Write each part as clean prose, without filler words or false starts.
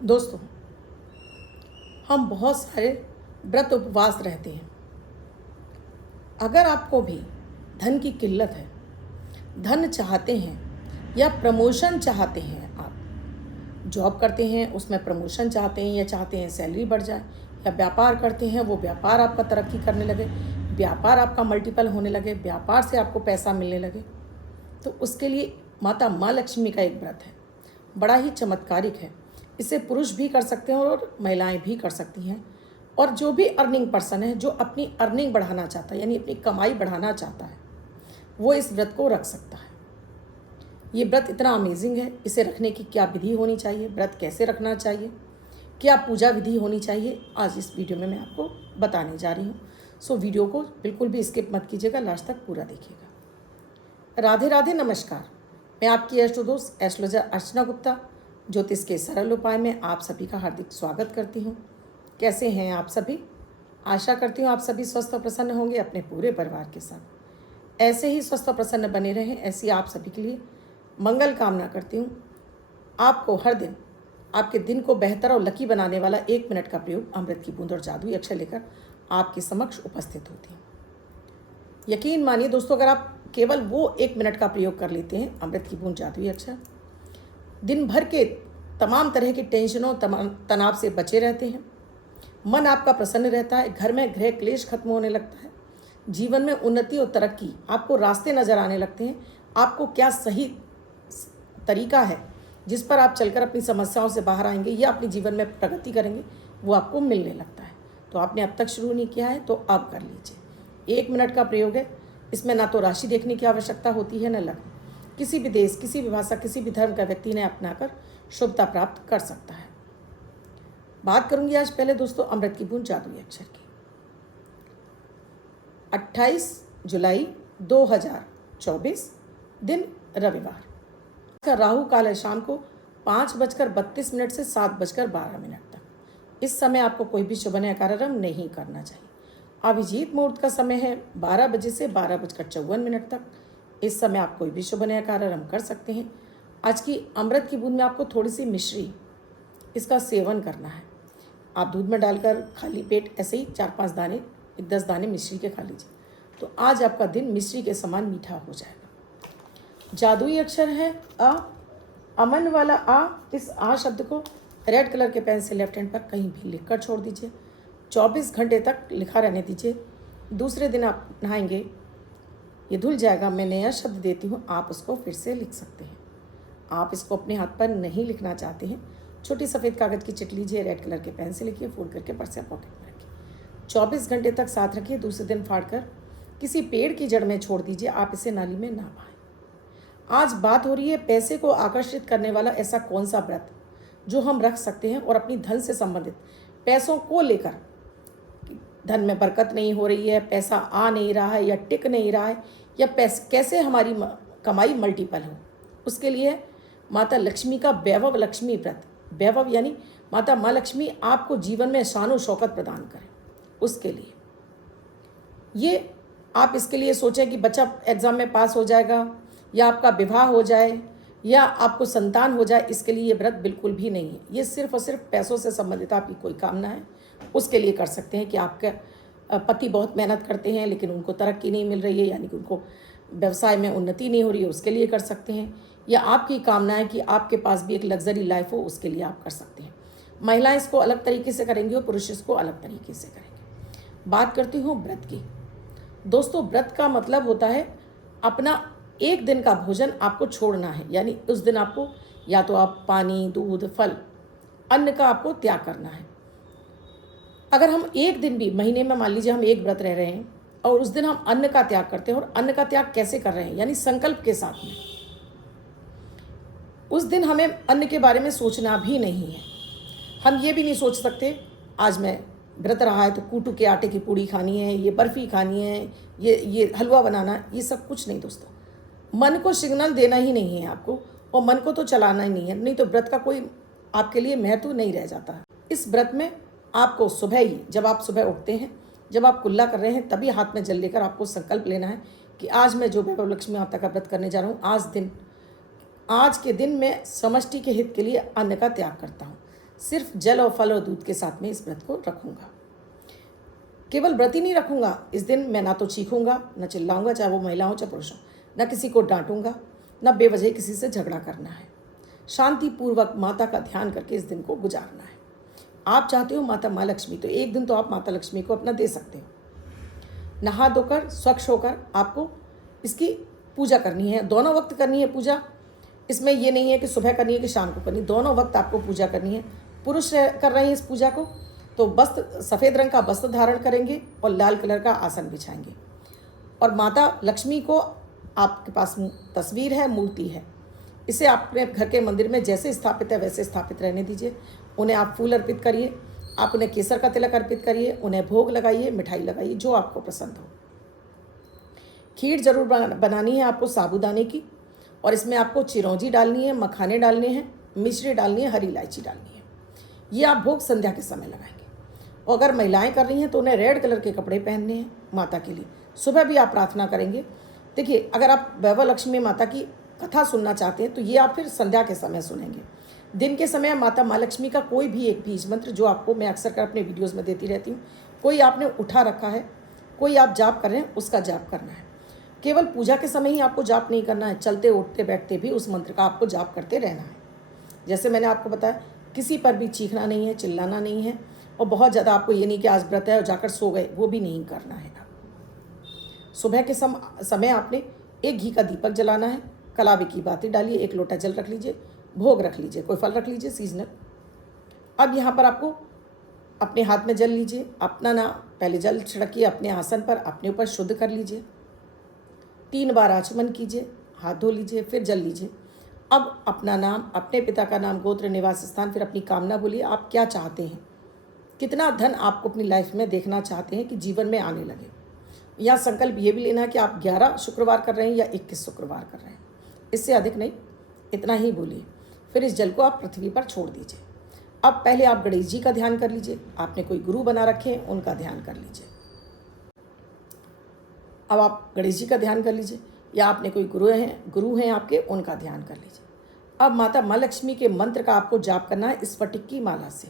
दोस्तों, हम बहुत सारे व्रत उपवास रहते हैं। अगर आपको भी धन की किल्लत है, धन चाहते हैं या प्रमोशन चाहते हैं, आप जॉब करते हैं उसमें प्रमोशन चाहते हैं या चाहते हैं सैलरी बढ़ जाए, या व्यापार करते हैं वो व्यापार आपका तरक्की करने लगे, व्यापार आपका मल्टीपल होने लगे, व्यापार से आपको पैसा मिलने लगे, तो उसके लिए माता माँ लक्ष्मी का एक व्रत है, बड़ा ही चमत्कारिक है। इसे पुरुष भी कर सकते हैं और महिलाएं भी कर सकती हैं। और जो भी अर्निंग पर्सन है, जो अपनी अर्निंग बढ़ाना चाहता है यानी अपनी कमाई बढ़ाना चाहता है, वो इस व्रत को रख सकता है। ये व्रत इतना अमेजिंग है। इसे रखने की क्या विधि होनी चाहिए, व्रत कैसे रखना चाहिए, क्या पूजा विधि होनी चाहिए, आज इस वीडियो में मैं आपको बताने जा रही हूँ। सो वीडियो को बिल्कुल भी स्किप मत कीजिएगा, लास्ट तक पूरा देखिएगा। राधे राधे, नमस्कार। मैं आपकी एस्ट्रो दोस्त एस्ट्रोलॉजर अर्चना गुप्ता ज्योतिष के सरल उपाय में आप सभी का हार्दिक स्वागत करती हूँ। कैसे हैं आप सभी? आशा करती हूँ आप सभी स्वस्थ और प्रसन्न होंगे अपने पूरे परिवार के साथ। ऐसे ही स्वस्थ और प्रसन्न बने रहें, ऐसी आप सभी के लिए मंगल कामना करती हूँ। आपको हर दिन आपके दिन को बेहतर और लकी बनाने वाला 1 मिनट का प्रयोग अमृत की बूंद और जादुई अक्षर लेकर आपके समक्ष उपस्थित होती हूँ। यकीन मानिए दोस्तों, अगर आप केवल वो 1 मिनट का प्रयोग कर लेते हैं, अमृत की बूंद जादुई अक्षर, दिन भर के तमाम तरह के टेंशनों तनाव से बचे रहते हैं, मन आपका प्रसन्न रहता है, घर में गृह क्लेश खत्म होने लगता है, जीवन में उन्नति और तरक्की, आपको रास्ते नजर आने लगते हैं। आपको क्या सही तरीका है जिस पर आप चलकर अपनी समस्याओं से बाहर आएंगे या अपने जीवन में प्रगति करेंगे, वो आपको मिलने लगता है। तो आपने अब तक शुरू नहीं किया है तो अब कर लीजिए। 1 मिनट का प्रयोग है। इसमें ना तो राशि देखने की आवश्यकता होती है, न लग्न। किसी भी देश, किसी भी भाषा, किसी भी धर्म का व्यक्ति ने अपनाकर शुभता प्राप्त कर सकता है। बात करूंगी आज पहले दोस्तों अमृत की बूंद जादुई अक्षर की। 28 जुलाई 2024, दिन रविवार का राहु काल है शाम को 5:32 से 7:12 तक। इस समय आपको कोई भी शुभ या कार्यक्रम नहीं करना चाहिए। अभिजीत मुहूर्त का समय है 12 बजे से 12:54 तक। इस समय आप कोई भी शुभ नया कार्यक्रम कर सकते हैं। आज की अमृत की बूंद में आपको थोड़ी सी मिश्री, इसका सेवन करना है। आप दूध में डालकर खाली पेट ऐसे ही 4-5 दाने, 10 दाने मिश्री के खा लीजिए, तो आज आपका दिन मिश्री के समान मीठा हो जाएगा। जादुई अक्षर है अ, अमन वाला आ। इस आ शब्द को रेड कलर के पेन से लेफ्ट हैंड पर कहीं भी लिखकर छोड़ दीजिए। 24 घंटे तक लिखा रहने दीजिए। दूसरे दिन आप नहाएंगे, ये धुल जाएगा। मैं नया शब्द देती हूँ, आप उसको फिर से लिख सकते हैं। आप इसको अपने हाथ पर नहीं लिखना चाहते हैं, छोटी सफ़ेद कागज़ की चिट लीजिए, रेड कलर के पेन से लिखिए, फोल्ड करके पर्स या पॉकेट में रखिए। 24 घंटे तक साथ रखिए। दूसरे दिन फाड़कर किसी पेड़ की जड़ में छोड़ दीजिए। आप इसे नाली में ना बहाएं। आज बात हो रही है पैसे को आकर्षित करने वाला ऐसा कौन सा व्रत जो हम रख सकते हैं और अपनी धन से संबंधित पैसों को लेकर, धन में बरकत नहीं हो रही है, पैसा आ नहीं रहा है या टिक नहीं रहा है, या कैसे हमारी कमाई मल्टीपल हो, उसके लिए माता लक्ष्मी का वैभव लक्ष्मी व्रत। वैभव यानी माता माँ लक्ष्मी आपको जीवन में शान और शौकत प्रदान करें। उसके लिए ये आप इसके लिए सोचें कि बच्चा एग्ज़ाम में पास हो जाएगा, या आपका विवाह हो जाए, या आपको संतान हो जाए, इसके लिए ये व्रत बिल्कुल भी नहीं है। ये सिर्फ और सिर्फ पैसों से संबंधित आपकी कोई कामना है, उसके लिए कर सकते हैं। कि आपके पति बहुत मेहनत करते हैं लेकिन उनको तरक्की नहीं मिल रही है, यानी कि उनको व्यवसाय में उन्नति नहीं हो रही है, उसके लिए कर सकते हैं। या आपकी कामना है कि आपके पास भी एक लग्जरी लाइफ हो, उसके लिए आप कर सकते हैं। महिलाएं इसको अलग तरीके से करेंगी और पुरुष इसको अलग तरीके से करेंगे। बात करती हूँ व्रत की। दोस्तों, व्रत का मतलब होता है अपना 1 दिन का भोजन आपको छोड़ना है, यानी उस दिन आपको या तो आप पानी, दूध, फल, अन्न का आपको त्याग करना है। अगर हम 1 दिन भी महीने में, मान लीजिए हम 1 व्रत रह रहे हैं और उस दिन हम अन्न का त्याग करते हैं, और अन्न का त्याग कैसे कर रहे हैं, यानी संकल्प के साथ में, उस दिन हमें अन्न के बारे में सोचना भी नहीं है। हम ये भी नहीं सोच सकते आज मैं व्रत रहा है तो कूटू के आटे की पूड़ी खानी है, ये बर्फ़ी खानी है, ये हलवा बनाना है, ये सब कुछ नहीं दोस्तों। मन को सिग्नल देना ही नहीं है आपको, और मन को तो चलाना ही नहीं है, नहीं तो व्रत का कोई आपके लिए महत्व नहीं रह जाता है। इस व्रत में आपको सुबह ही, जब आप सुबह उठते हैं, जब आप कुल्ला कर रहे हैं, तभी हाथ में जल लेकर आपको संकल्प लेना है कि आज मैं जो वैभव लक्ष्मी माता का व्रत करने जा रहा हूँ, आज के दिन मैं समष्टि के हित के लिए अन्न का त्याग करता हूँ। सिर्फ जल और फल और दूध के साथ में इस व्रत को रखूँगा। केवल व्रत ही नहीं रखूँगा, इस दिन मैं ना तो चीखूँगा, न चिल्लाऊँगा, चाहे वो महिला हो चाहे पुरुष हो, न किसी को डांटूँगा, न बेवजह किसी से झगड़ा करना है। शांतिपूर्वक माता का ध्यान करके इस दिन को गुजारना है। आप चाहते हो माता माँ लक्ष्मी, तो एक दिन तो आप माता लक्ष्मी को अपना दे सकते हो। नहा धोकर स्वच्छ होकर आपको इसकी पूजा करनी है। दोनों वक्त करनी है पूजा, इसमें ये नहीं है कि सुबह करनी है कि शाम को करनी है, दोनों वक्त आपको पूजा करनी है। पुरुष कर रहे हैं इस पूजा को तो वस्त्र, सफ़ेद रंग का वस्त्र धारण करेंगे और लाल कलर का आसन बिछाएंगे। और माता लक्ष्मी को आपके पास तस्वीर है, मूर्ति है, इसे आप अपने घर के मंदिर में जैसे स्थापित है वैसे स्थापित रहने दीजिए। उन्हें आप फूल अर्पित करिए, आप उन्हें केसर का तिलक अर्पित करिए, उन्हें भोग लगाइए, मिठाई लगाइए, जो आपको पसंद हो। खीर जरूर बनानी है आपको साबूदाने की, और इसमें आपको चिरौंजी डालनी है, मखाने डालने हैं, मिश्री डालनी है, हरी इलायची डालनी है। ये आप भोग संध्या के समय लगाएंगे। और अगर महिलाएं कर रही हैं तो उन्हें रेड कलर के कपड़े पहनने हैं माता के लिए। सुबह भी आप प्रार्थना करेंगे। देखिए, अगर आप वैभव लक्ष्मी माता की कथा सुनना चाहते हैं तो ये आप फिर संध्या के समय सुनेंगे। दिन के समय माता माँ लक्ष्मी का कोई भी एक बीज मंत्र, जो आपको मैं अक्सर कर अपने वीडियोज़ में देती रहती हूँ, कोई आपने उठा रखा है, कोई आप जाप कर रहे हैं, उसका जाप करना है। केवल पूजा के समय ही आपको जाप नहीं करना है, चलते उठते बैठते भी उस मंत्र का आपको जाप करते रहना है। जैसे मैंने आपको बताया, किसी पर भी चीखना नहीं है, चिल्लाना नहीं है, और बहुत ज़्यादा आपको ये नहीं कि आज व्रत है और जाकर सो गए, वो भी नहीं करना है। सुबह के समय आपने एक घी का दीपक जलाना है, कलावे की बातें डालिए, एक लोटा जल रख लीजिए, भोग रख लीजिए, कोई फल रख लीजिए सीजनल। अब यहाँ पर आपको अपने हाथ में जल लीजिए, अपना नाम, पहले जल छिड़किए अपने आसन पर, अपने ऊपर शुद्ध कर लीजिए, 3 बार आचमन कीजिए, हाथ धो लीजिए, फिर जल लीजिए। अब अपना नाम, अपने पिता का नाम, गोत्र, निवास स्थान, फिर अपनी कामना बोलिए। आप क्या चाहते हैं, कितना धन आपको अपनी लाइफ में देखना चाहते हैं कि जीवन में आने लगे। या संकल्प ये भी लेना है कि आप 11 शुक्रवार कर रहे हैं या 21 शुक्रवार कर रहे हैं, इससे अधिक नहीं, इतना ही बोलिए। फिर इस जल को आप पृथ्वी पर छोड़ दीजिए। अब पहले आप गणेश जी का ध्यान कर लीजिए, आपने कोई गुरु बना रखे हैं उनका ध्यान कर लीजिए। अब आप गणेश जी का ध्यान कर लीजिए, या आपने कोई गुरु हैं आपके, उनका ध्यान कर लीजिए। अब माता माँ लक्ष्मी के मंत्र का आपको जाप करना है स्फटिक की माला से।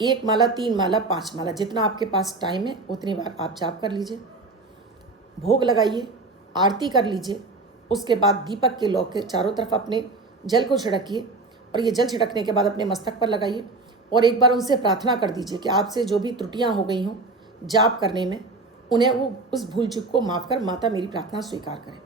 1 माला, 3 माला, 5 माला, जितना आपके पास टाइम है उतनी बार आप जाप कर लीजिए। भोग लगाइए, आरती कर लीजिए। उसके बाद दीपक के लौ के चारों तरफ अपने जल को छिड़किए, और ये जल छिड़कने के बाद अपने मस्तक पर लगाइए, और एक बार उनसे प्रार्थना कर दीजिए कि आपसे जो भी त्रुटियां हो गई हों जाप करने में, उन्हें वो उस भूल चूक को माफ़ कर माता मेरी प्रार्थना स्वीकार करें।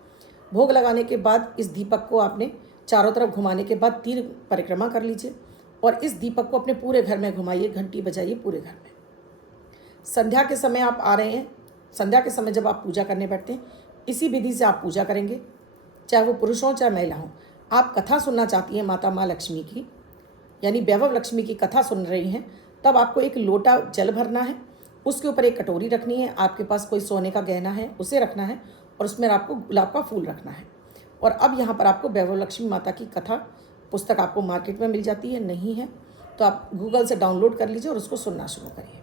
भोग लगाने के बाद इस दीपक को आपने चारों तरफ घुमाने के बाद 3 परिक्रमा कर लीजिए, और इस दीपक को अपने पूरे घर में घुमाइए, घंटी बजाइए पूरे घर में। संध्या के समय आप आ रहे हैं, संध्या के समय जब आप पूजा करने बैठते हैं, इसी विधि से आप पूजा करेंगे, चाहे वो पुरुष हों चाहे महिला हों। आप कथा सुनना चाहती हैं माता माँ लक्ष्मी की, यानी वैभव लक्ष्मी की कथा सुन रही हैं, तब आपको एक लोटा जल भरना है, उसके ऊपर एक कटोरी रखनी है, आपके पास कोई सोने का गहना है उसे रखना है, और उसमें आपको गुलाब का फूल रखना है। और अब यहाँ पर आपको वैभव लक्ष्मी माता की कथा पुस्तक आपको मार्केट में मिल जाती है, नहीं है तो आप गूगल से डाउनलोड कर लीजिए और उसको सुनना शुरू करिए।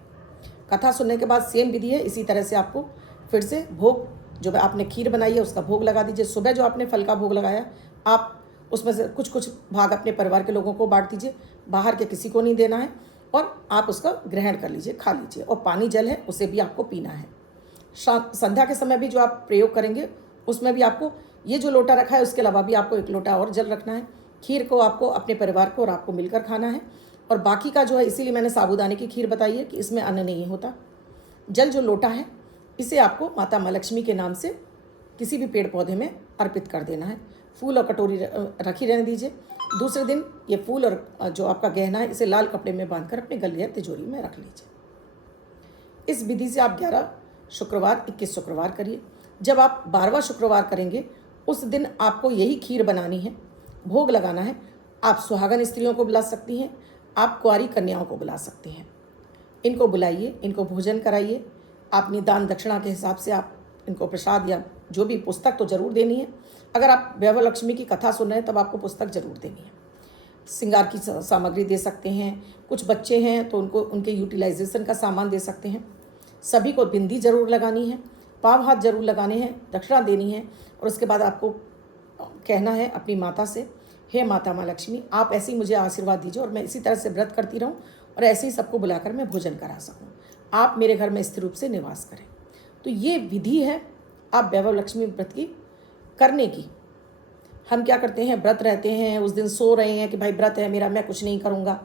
कथा सुनने के बाद सेम विधि है, इसी तरह से आपको फिर से भोग, जो आपने खीर बनाई है उसका भोग लगा दीजिए। सुबह जो आपने फल का भोग लगाया, आप उसमें से कुछ कुछ भाग अपने परिवार के लोगों को बांट दीजिए, बाहर के किसी को नहीं देना है, और आप उसका ग्रहण कर लीजिए, खा लीजिए। और पानी जल है उसे भी आपको पीना है। संध्या के समय भी जो आप प्रयोग करेंगे उसमें भी आपको ये जो लोटा रखा है उसके अलावा भी आपको 1 लोटा और जल रखना है। खीर को आपको अपने परिवार को और आपको मिलकर खाना है, और बाकी का जो है, इसीलिए मैंने साबूदाने की खीर बताई है कि इसमें अन्न नहीं होता। जल जो लोटा है इसे आपको माता माँ लक्ष्मी के नाम से किसी भी पेड़ पौधे में अर्पित कर देना है। फूल और कटोरी रखी रहने दीजिए। दूसरे दिन ये फूल और जो आपका गहना है इसे लाल कपड़े में बांधकर अपने गले या तिजोरी में रख लीजिए। इस विधि से आप 11 शुक्रवार, 21 शुक्रवार करिए। जब आप 12वां शुक्रवार करेंगे उस दिन आपको यही खीर बनानी है, भोग लगाना है। आप सुहागन स्त्रियों को बुला सकती हैं, आप कुंवारी कन्याओं को बुला सकती हैं। इनको बुलाइए, इनको भोजन कराइए। अपनी दान दक्षिणा के हिसाब से आप इनको प्रसाद या जो भी पुस्तक तो ज़रूर देनी है। अगर आप वैभव लक्ष्मी की कथा सुन रहे हैं तब आपको पुस्तक ज़रूर देनी है। श्रृंगार की सामग्री दे सकते हैं, कुछ बच्चे हैं तो उनको उनके यूटिलाइजेशन का सामान दे सकते हैं। सभी को बिंदी ज़रूर लगानी है, पाँव हाथ जरूर लगाने हैं, दक्षिणा देनी है, और उसके बाद आपको कहना है अपनी माता से, हे माता माँ लक्ष्मी, आप ऐसे ही मुझे आशीर्वाद दीजिए और मैं इसी तरह से व्रत करती रहूं और ऐसे ही सबको बुलाकर मैं भोजन करा सकूं। आप मेरे घर में स्थिर रूप से निवास करें। तो ये विधि है आप वैभव लक्ष्मी व्रत की करने की। हम क्या करते हैं, व्रत रहते हैं, उस दिन सो रहे हैं कि भाई व्रत है मेरा, मैं कुछ नहीं करूँगा,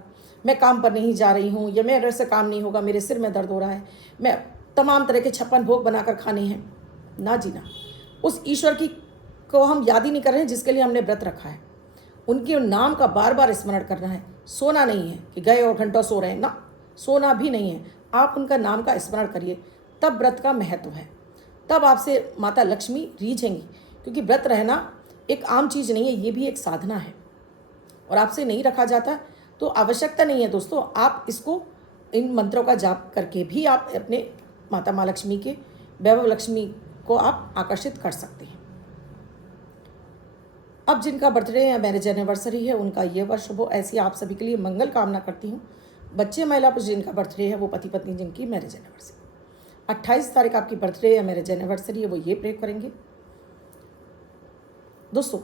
मैं काम पर नहीं जा रही हूँ, या मेरे से काम नहीं होगा, मेरे सिर में दर्द हो रहा है, मैं तमाम तरह के 56 भोग बनाकर खाने हैं। ना जी ना, उस ईश्वर की को हम याद ही नहीं कर रहे हैं जिसके लिए हमने व्रत रखा है। उनके नाम का बार बार स्मरण करना है। सोना नहीं है कि गए और घंटों सो रहे हैं, ना, सोना भी नहीं है। आप उनका नाम का स्मरण करिए, तब व्रत का महत्व है, तब आपसे माता लक्ष्मी रीझेंगी। क्योंकि व्रत रहना एक आम चीज़ नहीं है, ये भी एक साधना है और आपसे नहीं रखा जाता तो आवश्यकता नहीं है दोस्तों। आप इसको इन मंत्रों का जाप करके भी आप अपने माता माँ लक्ष्मी के, वैभव लक्ष्मी को आप आकर्षित कर सकते हैं। अब जिनका बर्थडे या मैरिज एनिवर्सरी है उनका ये वर्ष शुभ हो, ऐसी आप सभी के लिए मंगल कामना करती हूँ। बच्चे महिला पर जिनका बर्थडे है वो पति पत्नी जिनकी मैरिज एनिवर्सरी 28 तारीख आपकी बर्थडे या मैरिज एनिवर्सरी है वो ये प्रे करेंगे। दोस्तों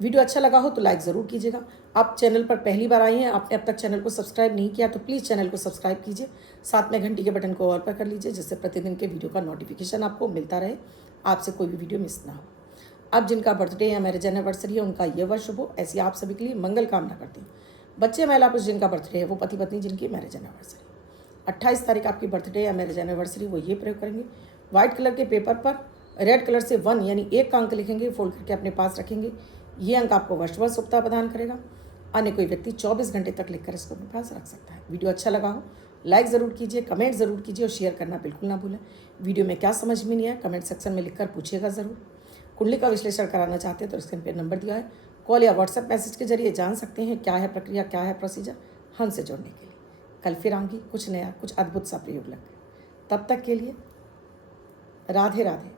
वीडियो अच्छा लगा हो तो लाइक ज़रूर कीजिएगा। आप चैनल पर पहली बार आए हैं, आपने अब तक चैनल को सब्सक्राइब नहीं किया तो प्लीज़ चैनल को सब्सक्राइब कीजिए, साथ में घंटी के बटन को ऑल पर कर लीजिए जिससे प्रतिदिन के वीडियो का नोटिफिकेशन आपको मिलता रहे, आपसे कोई भी वीडियो मिस ना हो। अब जिनका बर्थडे या मैरिज एनिवर्सरी है उनका ये वर्ष शुभ हो, ऐसी आप सभी के लिए मंगल कामना करती हूँ। बच्चे महिला पुरुष जिनका बर्थडे है वो पति पत्नी जिनकी मैरिज एनिवर्सरी 28 तारीख आपकी बर्थडे या मैरिज एनिवर्सरी वो ये प्रयोग करेंगे। व्हाइट कलर के पेपर पर रेड कलर से 1 यानी 1 का अंक लिखेंगे, फोल्ड करके अपने पास रखेंगे। ये अंक आपको वर्षभर शुभता प्रदान करेगा। अन्य कोई व्यक्ति 24 घंटे तक लिखकर इसको अपने पास रख सकता है। वीडियो अच्छा लगा हो लाइक ज़रूर कीजिए, कमेंट ज़रूर कीजिए और शेयर करना बिल्कुल ना भूलें। वीडियो में क्या समझ में नहीं आया कमेंट सेक्शन में लिखकर पूछिएगा ज़रूर। कुंडली का विश्लेषण कराना चाहते हैं तो स्क्रीन पर नंबर दिया है, कॉल या व्हाट्सएप मैसेज के जरिए जान सकते हैं क्या है प्रक्रिया, क्या है प्रोसीजर हमसे जुड़ने के लिए। कल फिर आऊँगी कुछ नया, कुछ अद्भुत सा प्रयोग लग। तब तक के लिए राधे राधे।